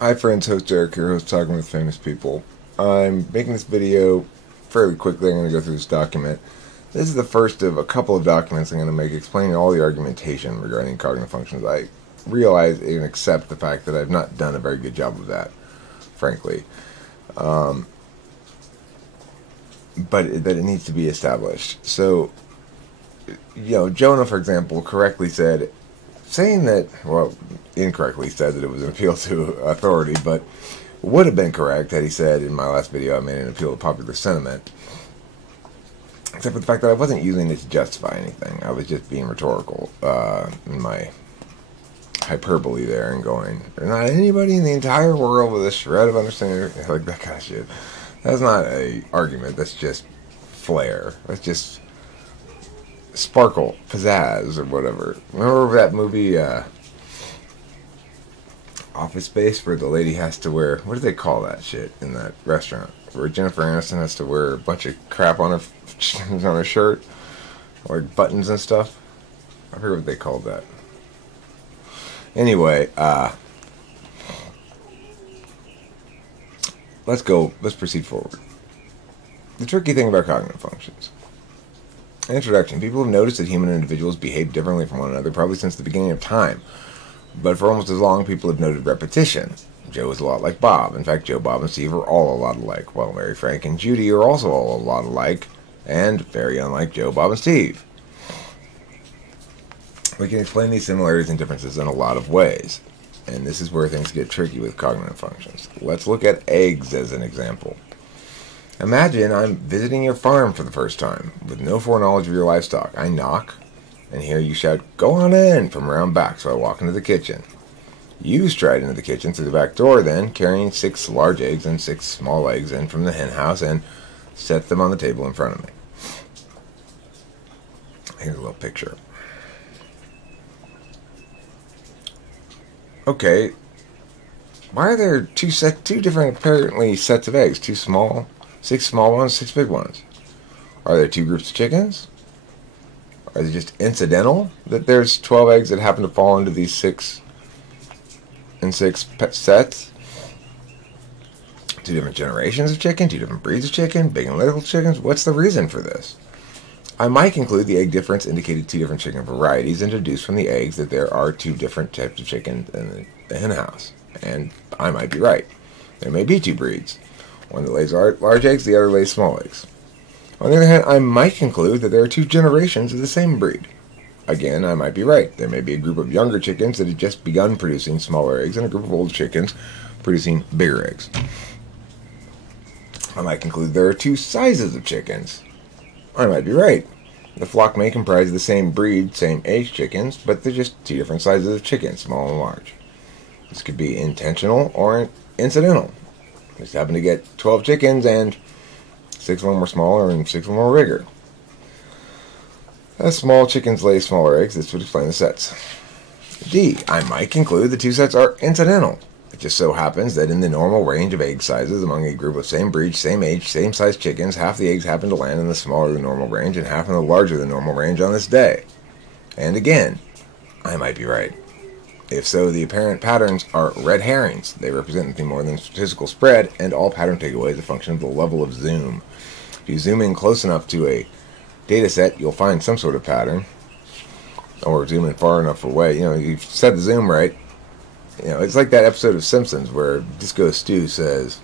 Hi friends, host Eric here, host Talking with Famous People. I'm making this video fairly quickly. I'm going to go through this document. This is the first of a couple of documents I'm going to make explaining all the argumentation regarding cognitive functions. I realize and accept the fact that I've not done a very good job of that, frankly. But that it needs to be established. So, Jonah, for example, correctly said, incorrectly said that it was an appeal to authority, but would have been correct had he said in my last video I made an appeal to popular sentiment. Except for the fact that I wasn't using it to justify anything. I was just being rhetorical in my hyperbole there and going, there's not anybody in the entire world with a shred of understanding, like that kind of shit. That's not an argument, that's just flair. That's just sparkle, pizzazz, or whatever. Remember that movie, Office Space, where the lady has to wear, what do they call that shit in that restaurant? Where Jennifer Aniston has to wear a bunch of crap on her shirt, like buttons and stuff. I forget what they called that. Anyway, let's proceed forward. The tricky thing about cognitive functions. Introduction. People have noticed that human individuals behave differently from one another probably since the beginning of time. But for almost as long, people have noted repetition. Joe is a lot like Bob. In fact, Joe, Bob, and Steve are all a lot alike, while Mary, Frank, and Judy are also all a lot alike, and very unlike Joe, Bob, and Steve. We can explain these similarities and differences in a lot of ways, and this is where things get tricky with cognitive functions. Let's look at eggs as an example. Imagine I'm visiting your farm for the first time, with no foreknowledge of your livestock. I knock, and hear you shout, "Go on in," from around back, so I walk into the kitchen. You stride into the kitchen through the back door then, carrying 6 large eggs and 6 small eggs in from the hen house, and set them on the table in front of me. Here's a little picture. Okay, why are there two different apparently sets of eggs? 6 small ones, 6 big ones. Are there 2 groups of chickens? Are they just incidental that there's 12 eggs that happen to fall into these 6 and 6 sets? 2 different generations of chicken, 2 different breeds of chicken, big and little chickens. What's the reason for this? I might conclude the egg difference indicated 2 different chicken varieties and deduce from the eggs that there are 2 different types of chicken in the hen house. And I might be right. There may be 2 breeds. One that lays large eggs, the other lays small eggs. On the other hand, I might conclude that there are 2 generations of the same breed. Again, I might be right. There may be a group of younger chickens that had just begun producing smaller eggs and a group of old chickens producing bigger eggs. I might conclude there are 2 sizes of chickens. I might be right. The flock may comprise the same breed, same age chickens, but they're just 2 different sizes of chickens, small and large. This could be intentional or incidental. Just happen to get 12 chickens and 6 of them were smaller and 6 of them were bigger. As small chickens lay smaller eggs, this would explain the sets. D. I might conclude the 2 sets are incidental. It just so happens that in the normal range of egg sizes among a group of same breed, same age, same size chickens, half the eggs happen to land in the smaller than normal range and half in the larger than normal range on this day. And again, I might be right. If so, the apparent patterns are red herrings. They represent nothing more than statistical spread, and all pattern takeaway is a function of the level of zoom. If you zoom in close enough to a data set, you'll find some sort of pattern, or zoom in far enough away. You've set the zoom right. It's like that episode of Simpsons where Disco Stew shows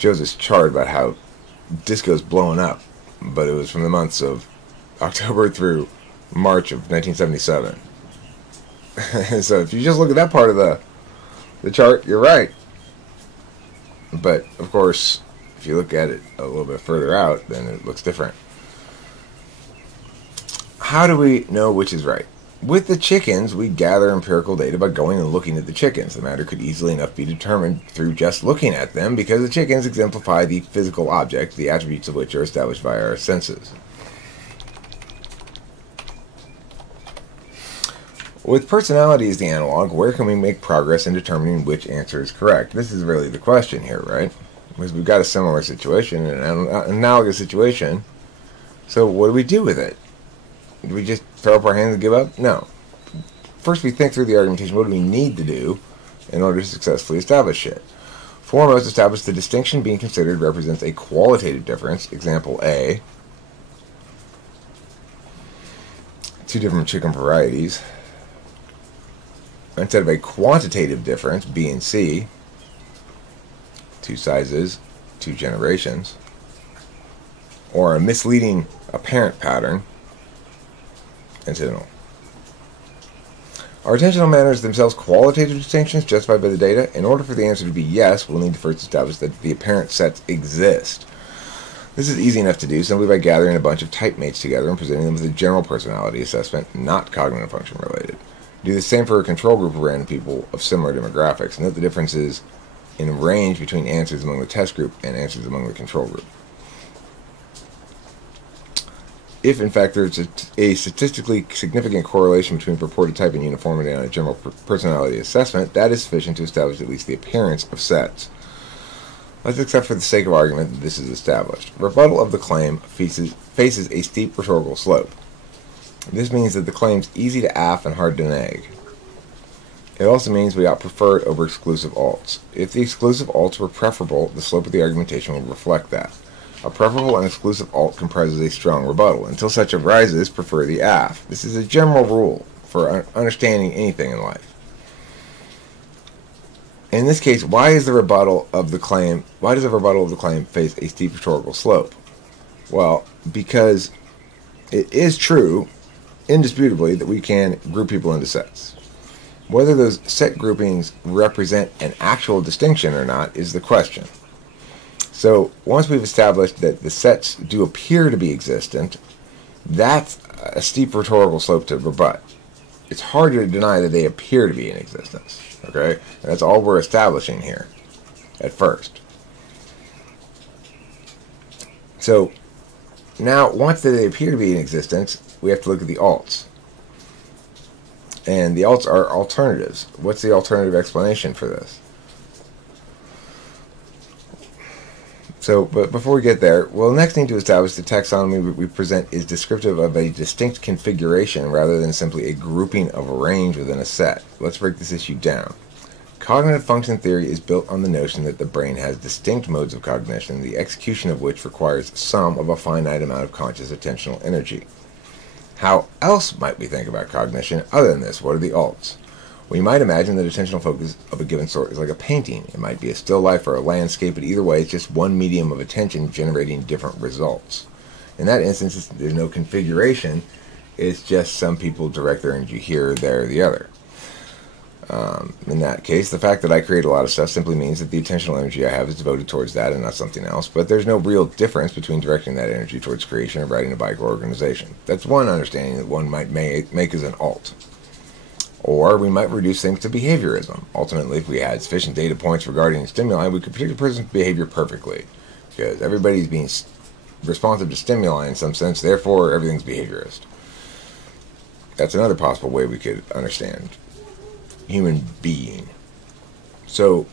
this chart about how disco's blowing up, but it was from the months of October through March of 1977. So if you just look at that part of the chart, you're right. But, of course, if you look at it a little bit further out, then it looks different. How do we know which is right? With the chickens, we gather empirical data by going and looking at the chickens. The matter could easily enough be determined through just looking at them because the chickens exemplify the physical object, the attributes of which are established by our senses. With personality as the analog, where can we make progress in determining which answer is correct? This is really the question here, right? Because we've got a similar situation, an analogous situation. So what do we do with it? Do we just throw up our hands and give up? No. First we think through the argumentation. What do we need to do in order to successfully establish it. Foremost, establish the distinction being considered represents a qualitative difference, example A, two different chicken varieties, instead of a quantitative difference, B and C, two sizes, two generations, or a misleading apparent pattern, incidental. Are attentional manners themselves qualitative distinctions justified by the data? In order for the answer to be yes, we'll need to first establish that the apparent sets exist. This is easy enough to do simply by gathering a bunch of type mates together and presenting them with a general personality assessment, not cognitive function related. Do the same for a control group of random people of similar demographics. Note the differences in range between answers among the test group and answers among the control group. If, in fact, there is a statistically significant correlation between purported type and uniformity on a general personality assessment, that is sufficient to establish at least the appearance of sets. Let's accept for the sake of argument that this is established. Rebuttal of the claim faces a steep rhetorical slope. This means that the claim's easy to aff and hard to nag. It also means we ought preferred over exclusive alts. If the exclusive alts were preferable, the slope of the argumentation will reflect that. A preferable and exclusive alt comprises a strong rebuttal. Until such arises, prefer the aff. This is a general rule for understanding anything in life. In this case, why does the rebuttal of the claim face a steep rhetorical slope? Well, because it is true, indisputably, that we can group people into sets. Whether those set groupings represent an actual distinction or not is the question. So once we've established that the sets do appear to be existent, that's a steep rhetorical slope to rebut. It's hard to deny that they appear to be in existence. Okay? And that's all we're establishing here at first. So now, once they appear to be in existence, we have to look at the alts. And the alts are alternatives. What's the alternative explanation for this? So, but before we get there, we'll next need to establish the taxonomy we present is descriptive of a distinct configuration rather than simply a grouping of a range within a set. Let's break this issue down. Cognitive function theory is built on the notion that the brain has distinct modes of cognition, the execution of which requires some of a finite amount of conscious attentional energy. How else might we think about cognition other than this? What are the alts? We might imagine that attentional focus of a given sort is like a painting. It might be a still life or a landscape, but either way, it's just one medium of attention generating different results. In that instance, there's no configuration. It's just some people direct their energy here, there, or the other. In that case, the fact that I create a lot of stuff simply means that the attentional energy I have is devoted towards that and not something else, but there's no real difference between directing that energy towards creation or riding a bike or organization. That's one understanding that one might make as an alt. Or we might reduce things to behaviorism. Ultimately, if we had sufficient data points regarding stimuli, we could predict a person's behavior perfectly, because everybody's being responsive to stimuli in some sense, therefore everything's behaviorist. That's another possible way we could understand human being. So,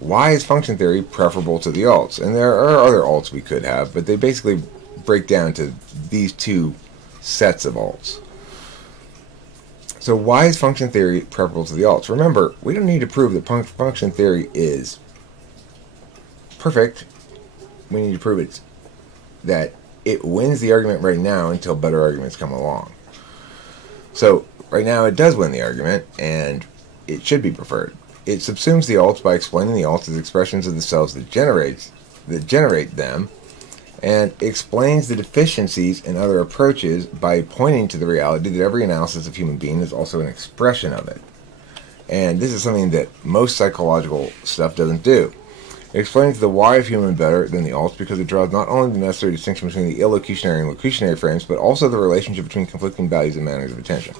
why is function theory preferable to the alts? And there are other alts we could have, but they basically break down to these two sets of alts. So why is function theory preferable to the alts? Remember, we don't need to prove that function theory is perfect. We need to prove that it wins the argument right now until better arguments come along. So right now it does win the argument, and it should be preferred. It subsumes the alts by explaining the alts as expressions of the cells that generate them, and explains the deficiencies in other approaches by pointing to the reality that every analysis of human being is also an expression of it. And this is something that most psychological stuff doesn't do. It explains the why of human better than the alts because it draws not only the necessary distinction between the illocutionary and locutionary frames, but also the relationship between conflicting values and manners of attention.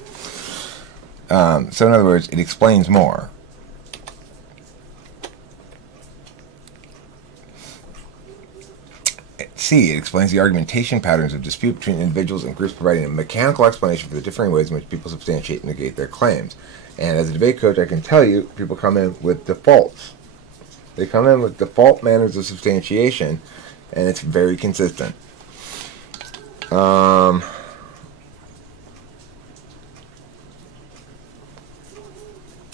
So in other words, it explains more. C. It explains the argumentation patterns of dispute between individuals and groups, providing a mechanical explanation for the differing ways in which people substantiate and negate their claims. And as a debate coach, I can tell you, people come in with defaults. They come in with default manners of substantiation, and it's very consistent.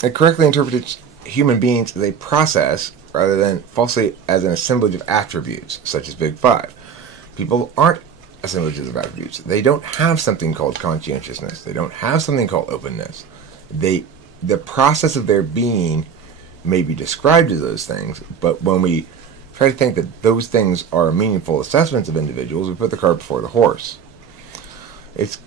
It correctly interprets human beings as a process rather than falsely as an assemblage of attributes, such as Big Five. People aren't assemblages of attributes. They don't have something called conscientiousness. They don't have something called openness. The process of their being may be described as those things, but when we try to think that those things are meaningful assessments of individuals, we put the cart before the horse. It's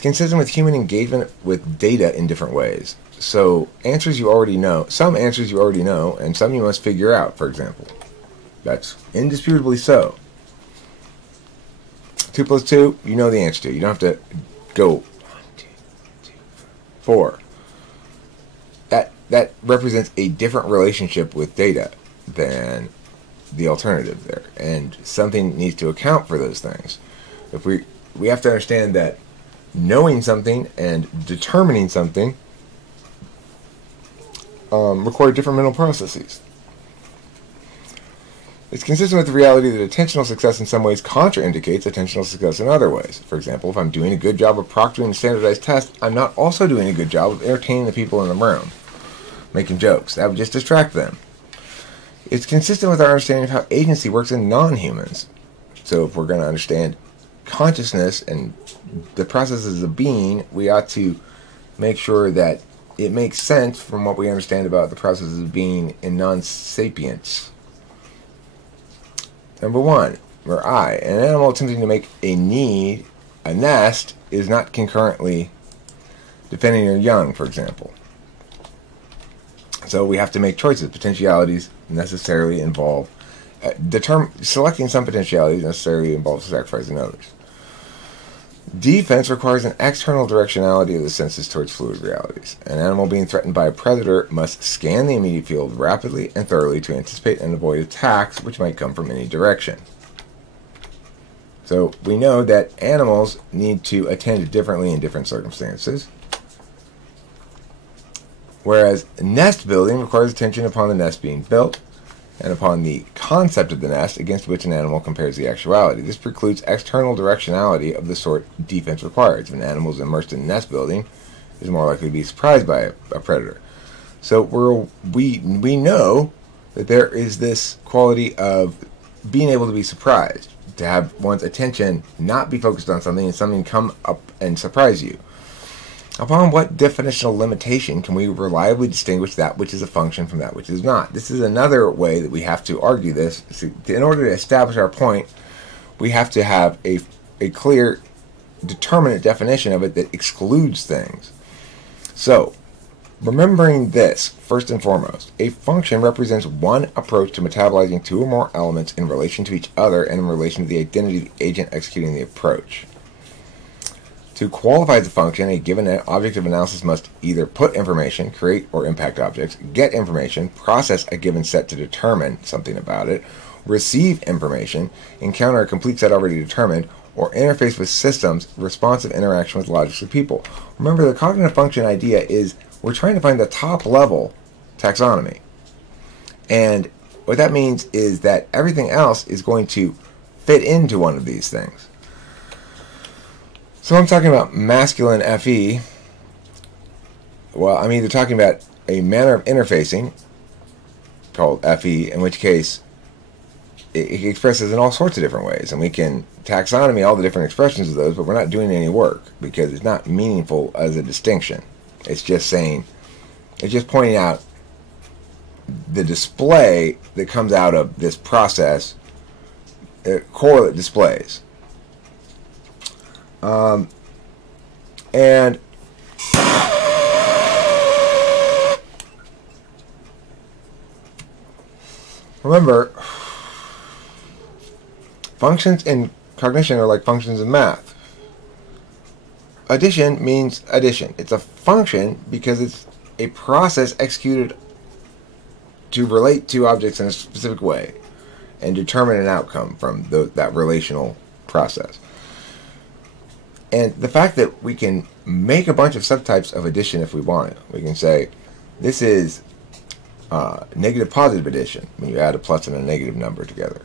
consistent with human engagement with data in different ways. So answers you already know, some answers you already know, and some you must figure out, for example. That's indisputably so. 2 plus 2, you know the answer to. You don't have to go 1, 2, 3, 4. That represents a different relationship with data than the alternative there. And something needs to account for those things. If we have to understand that knowing something and determining something require different mental processes. It's consistent with the reality that attentional success in some ways contraindicates attentional success in other ways. For example, if I'm doing a good job of proctoring a standardized test, I'm not also doing a good job of entertaining the people in the room, making jokes. That would just distract them. It's consistent with our understanding of how agency works in non-humans. So if we're going to understand consciousness and the processes of being, we ought to make sure that it makes sense from what we understand about the processes of being in non-sapients. Number 1, or I. An animal attempting to make a nest, is not concurrently defending your young, for example. So we have to make choices. Potentialities necessarily involve selecting some potentialities necessarily involves sacrificing others. Defense requires an external directionality of the senses towards fluid realities. An animal being threatened by a predator must scan the immediate field rapidly and thoroughly to anticipate and avoid attacks which might come from any direction. So we know that animals need to attend differently in different circumstances, whereas nest building requires attention upon the nest being built and upon the concept of the nest against which an animal compares the actuality. This precludes external directionality of the sort defense requires. If an animal is immersed in nest building, it is more likely to be surprised by a predator. So we know that there is this quality of being able to be surprised, to have one's attention not be focused on something and something come up and surprise you. Upon what definitional limitation can we reliably distinguish that which is a function from that which is not? This is another way that we have to argue this. In order to establish our point, we have to have a clear, determinate definition of it that excludes things. So, remembering this, first and foremost, a function represents one approach to metabolizing two or more elements in relation to each other and in relation to the identity of the agent executing the approach. To qualify as a function, a given object of analysis must either put information, create or impact objects, get information, process a given set to determine something about it, receive information, encounter a complete set already determined, or interface with systems, responsive interaction with logically people. Remember, the cognitive function idea is we're trying to find the top level taxonomy. And what that means is that everything else is going to fit into one of these things. So I'm talking about masculine FE. Well, I'm either talking about a manner of interfacing called FE, in which case it expresses in all sorts of different ways. And we can taxonomy all the different expressions of those, but we're not doing any work because it's not meaningful as a distinction. It's just saying, it's just pointing out the display that comes out of this process, correlate displays. And remember, functions in cognition are like functions in math. Addition means addition. It's a function because it's a process executed to relate two objects in a specific way and determine an outcome from that relational process. And the fact that we can make a bunch of subtypes of addition if we want it. We can say, this is negative positive addition, when you add a plus and a negative number together.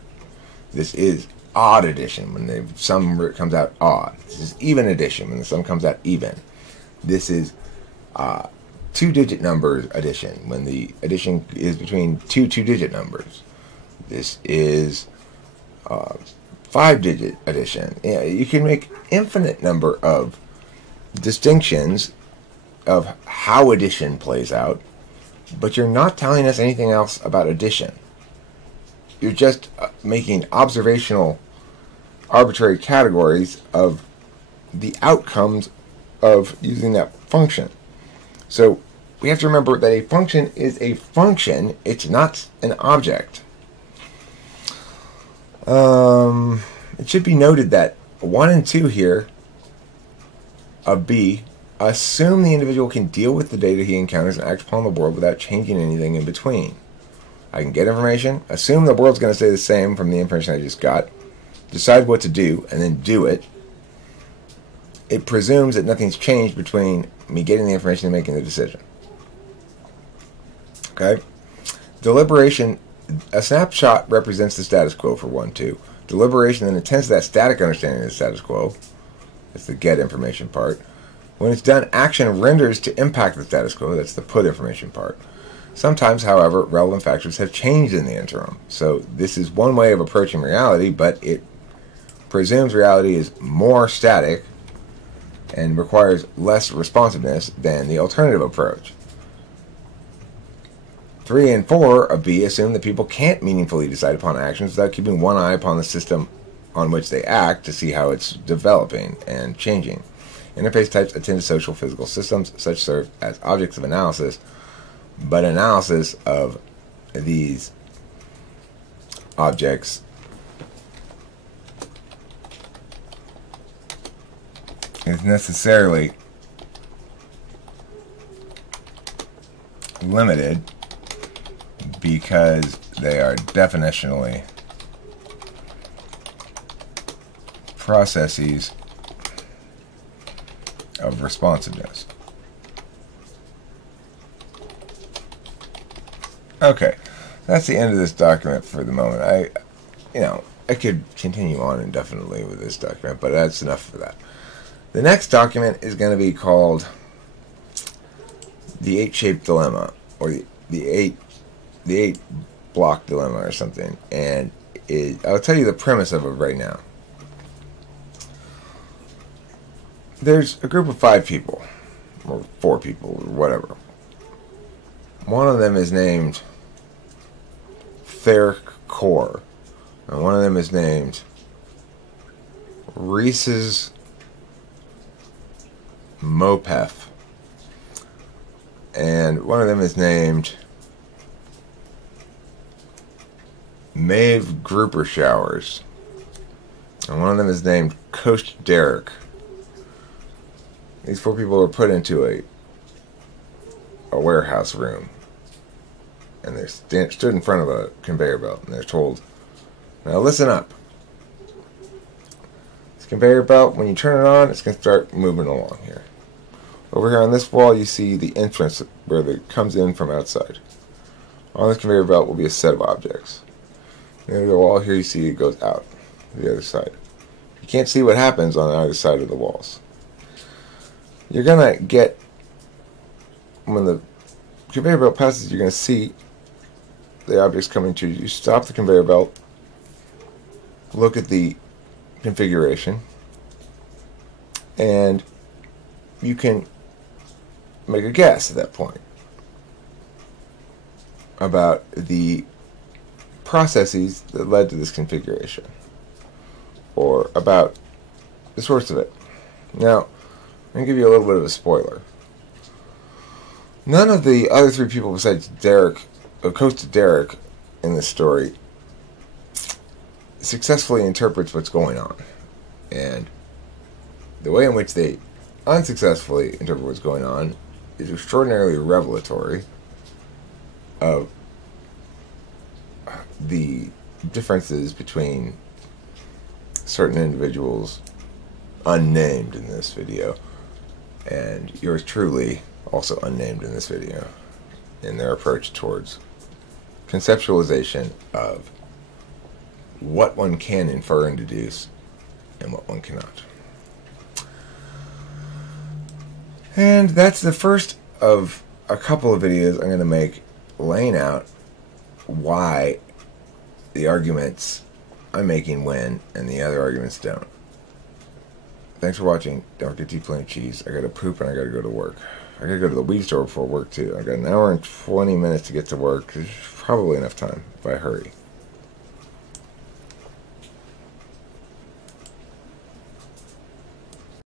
This is odd addition, when the sum comes out odd. This is even addition, when the sum comes out even. This is two-digit numbers addition, when the addition is between two-digit numbers. This is five-digit addition. You can make infinite number of distinctions of how addition plays out, but you're not telling us anything else about addition. You're just making observational, arbitrary categories of the outcomes of using that function. So we have to remember that a function is a function. It's not an object. It should be noted that 1 and 2 here of B assume the individual can deal with the data he encounters and act upon the world without changing anything in between. I can get information, assume the world's going to stay the same from the information I just got, decide what to do, and then do it. It presumes that nothing's changed between me getting the information and making the decision. Okay? Deliberation, a snapshot represents the status quo for 1, 2. Deliberation then attends to that static understanding of the status quo. That's the get information part. When it's done, action renders to impact the status quo. That's the put information part. Sometimes, however, relevant factors have changed in the interim. So this is one way of approaching reality, but it presumes reality is more static and requires less responsiveness than the alternative approach. 3 and 4 of B assume that people can't meaningfully decide upon actions without keeping one eye upon the system on which they act to see how it's developing and changing. Interface types attend to social physical systems, such serve as objects of analysis, but analysis of these objects is necessarily limited because they are definitionally processes of responsiveness. Okay, that's the end of this document for the moment. I could continue on indefinitely with this document, but that's enough for that. The next document is going to be called the 8-shaped dilemma, or the 8-block dilemma or something. And I'll tell you the premise of it right now. There's a group of 5 people, or 4 people, or whatever. One of them is named Ferric Core, and one of them is named Reese's Mopef, and one of them is named Maeve Grouper Showers, and one of them is named Coach Derek. These 4 people are put into a warehouse room, and they stood in front of a conveyor belt, and they're told, now listen up. This conveyor belt, when you turn it on, it's going to start moving along here. Over here on this wall, you see the entrance where it comes in from outside. On this conveyor belt will be a set of objects. And then the wall here, you see it goes out to the other side. You can't see what happens on either side of the walls. You're going to get, when the conveyor belt passes, you're going to see the objects coming to you. You stop the conveyor belt, look at the configuration, and you can make a guess at that point about the processes that led to this configuration, or about the source of it. Now, I'm going to give you a little bit of a spoiler. None of the other 3 people besides Derek, Coach Derek, in this story successfully interprets what's going on. And the way in which they unsuccessfully interpret what's going on is extraordinarily revelatory of the differences between certain individuals, unnamed in this video, and yours truly, also unnamed in this video, in their approach towards conceptualization of what one can infer and deduce and what one cannot. And that's the first of a couple of videos I'm going to make laying out why the arguments I'm making win and the other arguments don't. Thanks for watching. Don't forget to eat plenty of cheese. I gotta poop and I gotta go to work. I gotta go to the weed store before work too. I got an hour and 20 minutes to get to work. There's probably enough time if I hurry.